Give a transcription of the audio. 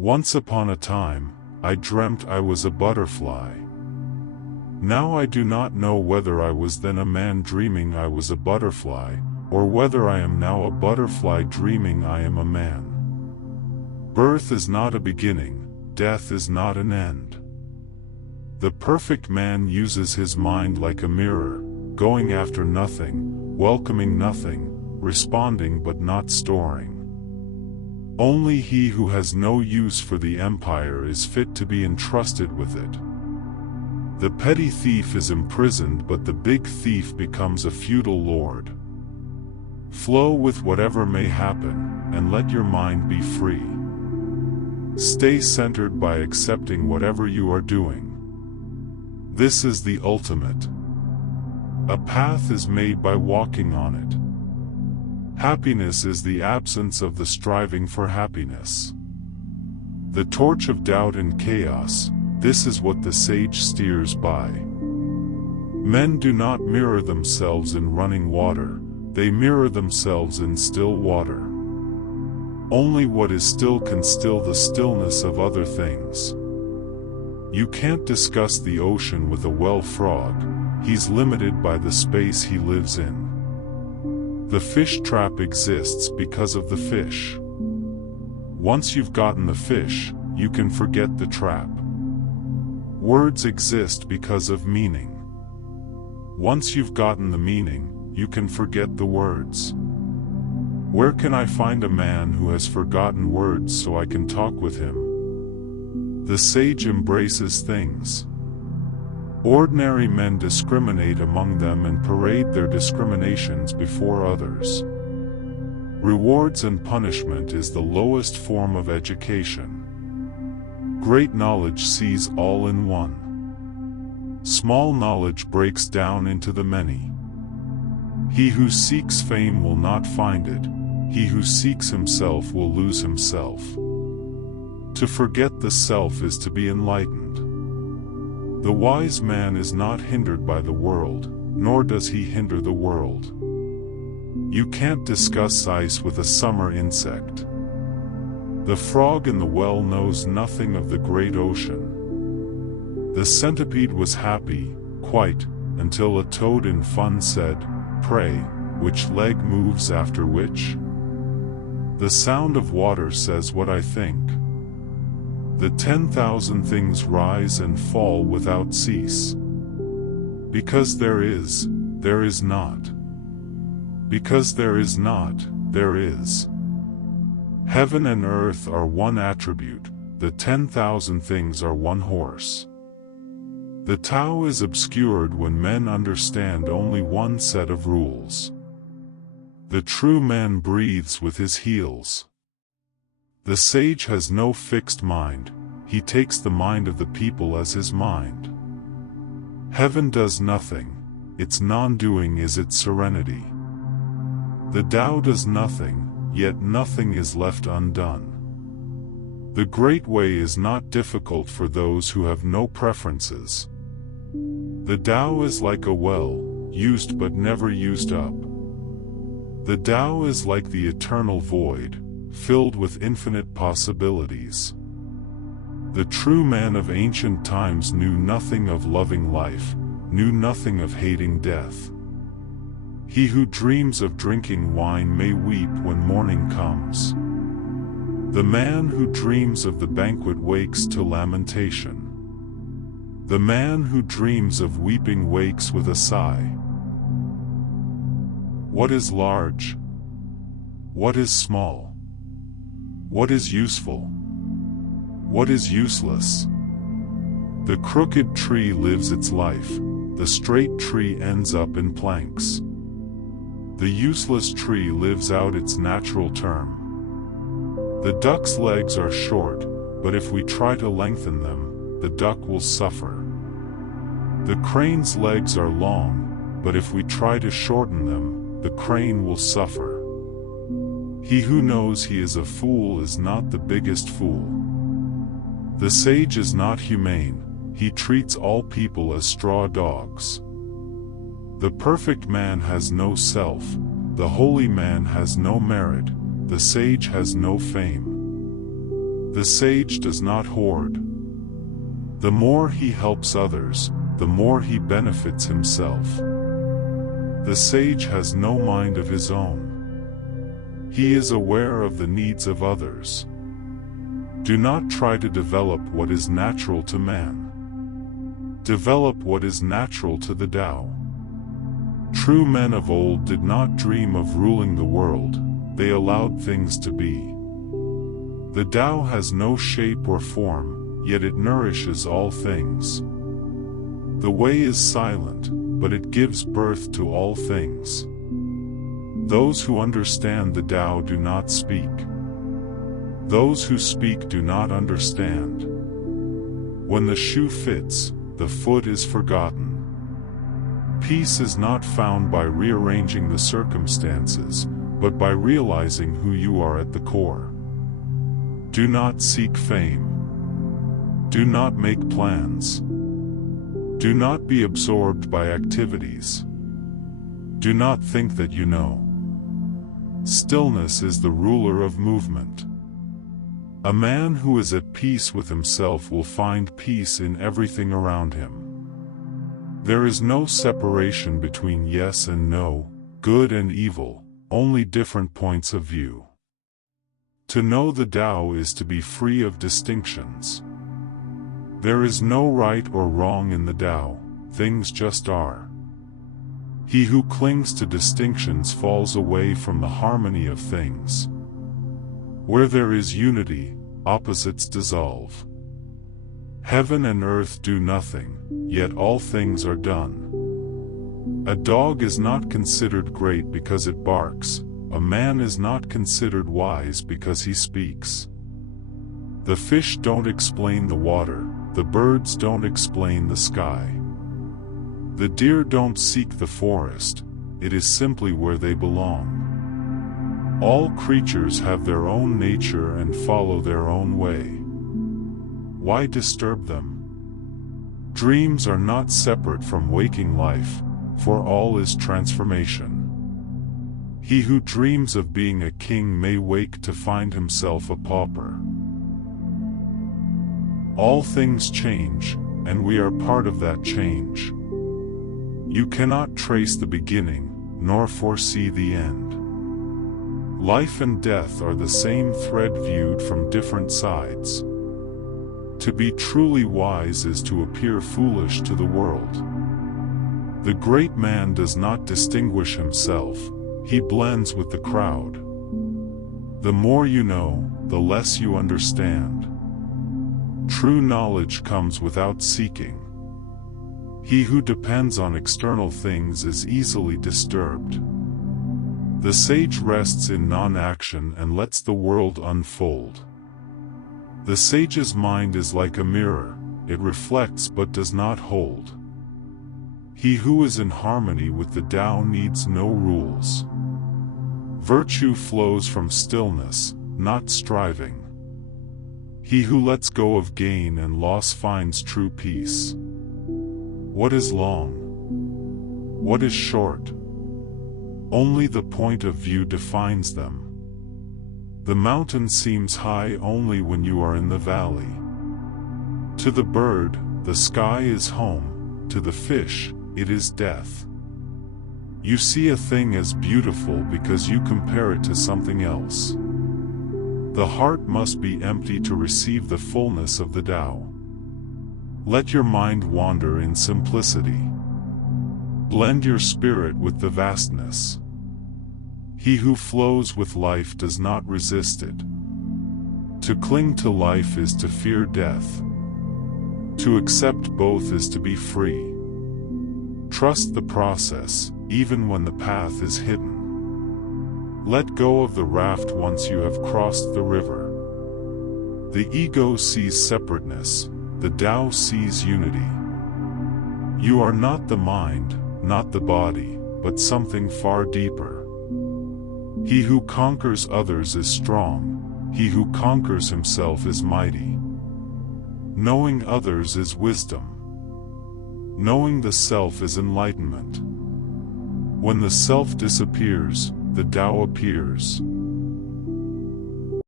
Once upon a time, I dreamt I was a butterfly. Now I do not know whether I was then a man dreaming I was a butterfly, or whether I am now a butterfly dreaming I am a man. Birth is not a beginning, death is not an end. The perfect man uses his mind like a mirror, going after nothing, welcoming nothing, responding but not storing. Only he who has no use for the empire is fit to be entrusted with it. The petty thief is imprisoned, but the big thief becomes a feudal lord. Flow with whatever may happen, and let your mind be free. Stay centered by accepting whatever you are doing. This is the ultimate. A path is made by walking on it. Happiness is the absence of the striving for happiness. The torch of doubt and chaos, this is what the sage steers by. Men do not mirror themselves in running water, they mirror themselves in still water. Only what is still can still the stillness of other things. You can't discuss the ocean with a well frog, he's limited by the space he lives in. The fish trap exists because of the fish. Once you've gotten the fish, you can forget the trap. Words exist because of meaning. Once you've gotten the meaning, you can forget the words. Where can I find a man who has forgotten words so I can talk with him? The sage embraces things. Ordinary men discriminate among them and parade their discriminations before others. Rewards and punishment is the lowest form of education. Great knowledge sees all in one. Small knowledge breaks down into the many. He who seeks fame will not find it. He who seeks himself will lose himself. To forget the self is to be enlightened. The wise man is not hindered by the world, nor does he hinder the world. You can't discuss ice with a summer insect. The frog in the well knows nothing of the great ocean. The centipede was happy, quite, until a toad in fun said, "Pray, which leg moves after which?" The sound of water says what I think. The 10,000 things rise and fall without cease. Because there is not. Because there is not, there is. Heaven and earth are one attribute, the 10,000 things are one horse. The Tao is obscured when men understand only one set of rules. The true man breathes with his heels. The sage has no fixed mind, he takes the mind of the people as his mind. Heaven does nothing, its non-doing is its serenity. The Tao does nothing, yet nothing is left undone. The great way is not difficult for those who have no preferences. The Tao is like a well, used but never used up. The Tao is like the eternal void, filled with infinite possibilities. The true man of ancient times knew nothing of loving life, knew nothing of hating death. He who dreams of drinking wine may weep when morning comes. The man who dreams of the banquet wakes to lamentation. The man who dreams of weeping wakes with a sigh. What is large? What is small? What is useful? What is useless? The crooked tree lives its life, the straight tree ends up in planks. The useless tree lives out its natural term. The duck's legs are short, but if we try to lengthen them, the duck will suffer. The crane's legs are long, but if we try to shorten them, the crane will suffer. He who knows he is a fool is not the biggest fool. The sage is not humane, he treats all people as straw dogs. The perfect man has no self, the holy man has no merit, the sage has no fame. The sage does not hoard. The more he helps others, the more he benefits himself. The sage has no mind of his own. He is aware of the needs of others. Do not try to develop what is natural to man. Develop what is natural to the Tao. True men of old did not dream of ruling the world, they allowed things to be. The Tao has no shape or form, yet it nourishes all things. The way is silent, but it gives birth to all things. Those who understand the Tao do not speak. Those who speak do not understand. When the shoe fits, the foot is forgotten. Peace is not found by rearranging the circumstances, but by realizing who you are at the core. Do not seek fame. Do not make plans. Do not be absorbed by activities. Do not think that you know. Stillness is the ruler of movement. A man who is at peace with himself will find peace in everything around him. There is no separation between yes and no, good and evil, only different points of view. To know the Tao is to be free of distinctions. There is no right or wrong in the Tao, things just are. He who clings to distinctions falls away from the harmony of things. Where there is unity, opposites dissolve. Heaven and earth do nothing, yet all things are done. A dog is not considered great because it barks, a man is not considered wise because he speaks. The fish don't explain the water, the birds don't explain the sky. The deer don't seek the forest, it is simply where they belong. All creatures have their own nature and follow their own way. Why disturb them? Dreams are not separate from waking life, for all is transformation. He who dreams of being a king may wake to find himself a pauper. All things change, and we are part of that change. You cannot trace the beginning, nor foresee the end. Life and death are the same thread viewed from different sides. To be truly wise is to appear foolish to the world. The great man does not distinguish himself, he blends with the crowd. The more you know, the less you understand. True knowledge comes without seeking. He who depends on external things is easily disturbed. The sage rests in non-action and lets the world unfold. The sage's mind is like a mirror, it reflects but does not hold. He who is in harmony with the Tao needs no rules. Virtue flows from stillness, not striving. He who lets go of gain and loss finds true peace. What is long? What is short? Only the point of view defines them. The mountain seems high only when you are in the valley. To the bird, the sky is home, to the fish, it is death. You see a thing as beautiful because you compare it to something else. The heart must be empty to receive the fullness of the Tao. Let your mind wander in simplicity. Blend your spirit with the vastness. He who flows with life does not resist it. To cling to life is to fear death. To accept both is to be free. Trust the process, even when the path is hidden. Let go of the raft once you have crossed the river. The ego sees separateness, the Tao sees unity. You are not the mind, not the body, but something far deeper. He who conquers others is strong, he who conquers himself is mighty. Knowing others is wisdom. Knowing the self is enlightenment. When the self disappears, the Tao appears.